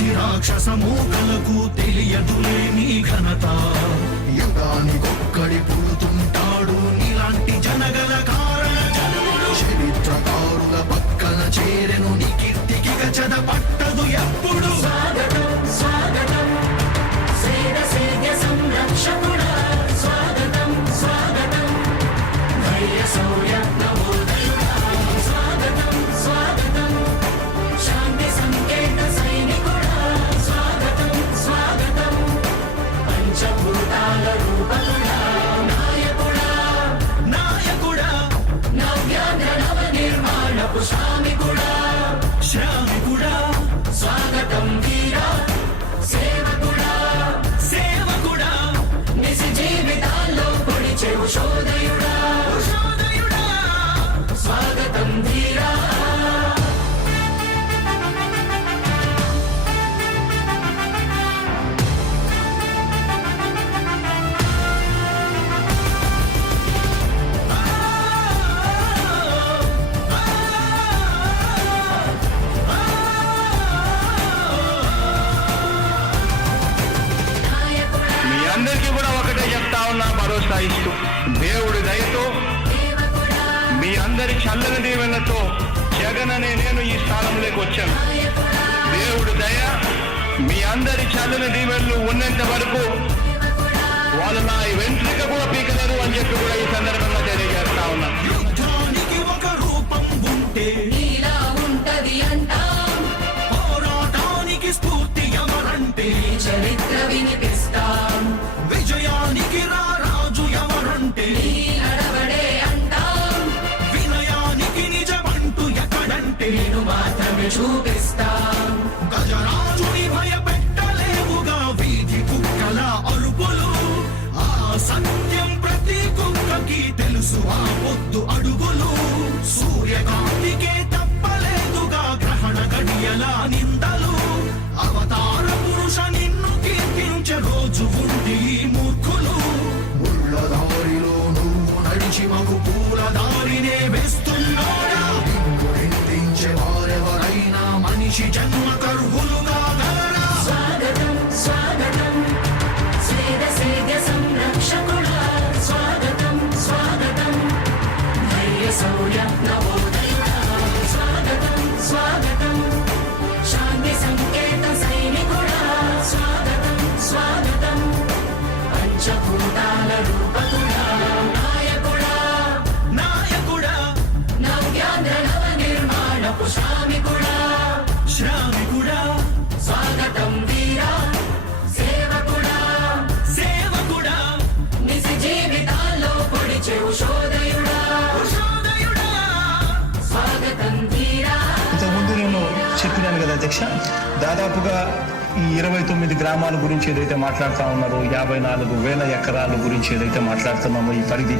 ప్రతి రాక్షస మూకలకు తెలియదులే నీ ఘనత. యుగానికొక్కడి పుడుతుంటాడు నీలాంటి జనగల కారణ జన్ముడు. చరిత్రకారుల పక్కన చేరెను నీ కీర్తికి గచద పట్టదు ఎప్పుడు. స్వాగతం స్వాగతం సేద సేద్య సంరక్షకుడా, స్వాగతం స్వాగతం ధైర్య శౌర్య నవోదయుడా, స్వాగతం స్వాగతం శాంతి సంకేత సైనికుడా, స్వాగతం స్వాగతం పంచభూతాల రూపకుడా, నాయకుడా నాయకుడా నవ్యాంధ్ర నవ నిర్మాణపు శ్రామికుడా, శ్రామికుడా స్వాగతం వీరా సేవకుడా, సేవకుడా నిజ జీవితాల్లో పొడిచెవు శోదయుడా, శోదయుడా స్వాగతం ధీరా. మీ అందరికీ కూడా ఒకటే చెప్తా ఉన్నా, భరోసా ఇస్తూ దేవుడి దయతో మీ అందరి చల్లని దీవెనతో జగన్ అనే నేను ఈ స్థానంలోకి వచ్చాను. దేవుడి దయ మీ అందరి చల్లని దీవెనలు ఉన్నంత వరకు వాళ్ళు నా వెంట్రుక కూడా పీకలేరు అని చెప్పి కూడా ఈ సందర్భంగా తెలియజేస్తా ఉన్నా. యుద్ధానికి ఒక రూపం ఉంటే నీలా ఉంటది అంటాం, పోరాటానికి స్ఫూర్తి ఎవరంటే ఈ చరిత్ర వినిపిస్తాం, విజయానికి రారాజు ఎవరంటే నీ నడవడే అంటాం, వినయానికి నిజమంటూ ఎక్కడంటే నేను మాత్రమే చూపిస్తాం. గజరాజుని భయపెట్టలేవుగా వీధి కుక్కల అరుపులు. ఆ సత్యం ప్రతి కుక్కకి తెలుసు ఆ పొద్దు అడుగులు. సూర్యకాంతికే తప్పలేదుగా గ్రహణ గడియల నిందలు. అవతార పురుష నిన్ను కీర్తించే రోజు ఉంది ఈ మూర్ఖులు. ముళ్ళ దారిలో నువ్వు నడిచి మగు పూల దారినే వేస్తున్నాడా. నిన్ను నిందించే వారెవరైనా మనిషి జన్మ కర్హులుగా గలరా. స్వాగతం స్వాగతం సేద సేద్య సంరక్షకుడా, స్వాగతం స్వాగతం ధైర్య శౌర్య నవోదయుడా, స్వాగతం స్వాగతం శాంతి సంకేత సైనికుడా, స్వాగతం స్వాగతం పంచభూతాల రూపకుడా, నాయకుడా నాయకుడా నవ్యాంధ్ర నవ నిర్మాణపు శ్రామికుడా, శ్రామికుడా స్వాగతం వీరా సేవకుడా, సేవకుడా నిజ జీవితాల్లో పొడిచెవు శోదయుడా, శోదయుడా స్వాగతం ధీరా. ఇంతకుముందు నేను చెప్పినాను కదా అధ్యక్ష, దాదాపుగా ఈ 29 గ్రామాల గురించి ఏదైతే మాట్లాడుతూ ఉన్నారో, 54,000 ఎకరాల గురించి ఏదైతే మాట్లాడుతున్నామో, ఈ పరిధి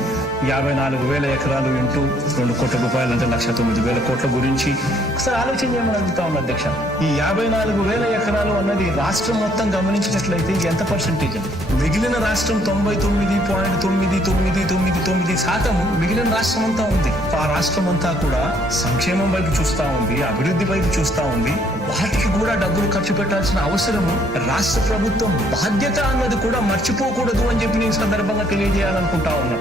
54,000 ఎకరాలు ఇంటూ 2 కోట్ల రూపాయలు అంటే 1,09,000 కోట్ల గురించి ఒకసారి ఆలోచన చేయమని అడుగుతా ఉన్నా అధ్యక్ష. ఈ 54,000 ఎకరాలు అన్నది రాష్ట్రం మొత్తం గమనించినట్లయితే ఎంత పర్సెంటేజ్? మిగిలిన రాష్ట్రం 99.9999% మిగిలిన రాష్ట్రం అంతా ఉంది. ఆ రాష్ట్రం అంతా కూడా సంక్షేమం వైపు చూస్తా ఉంది, అభివృద్ధి వైపు చూస్తా ఉంది. వాటికి కూడా డబ్బులు ఖర్చు పెట్టాల్సిన అవసరము రాష్ట్ర ప్రభుత్వం బాధ్యత అన్నది కూడా మర్చిపోకూడదు అని చెప్పి నేను సందర్భంగా తెలియజేయాలనుకుంటా ఉన్నా.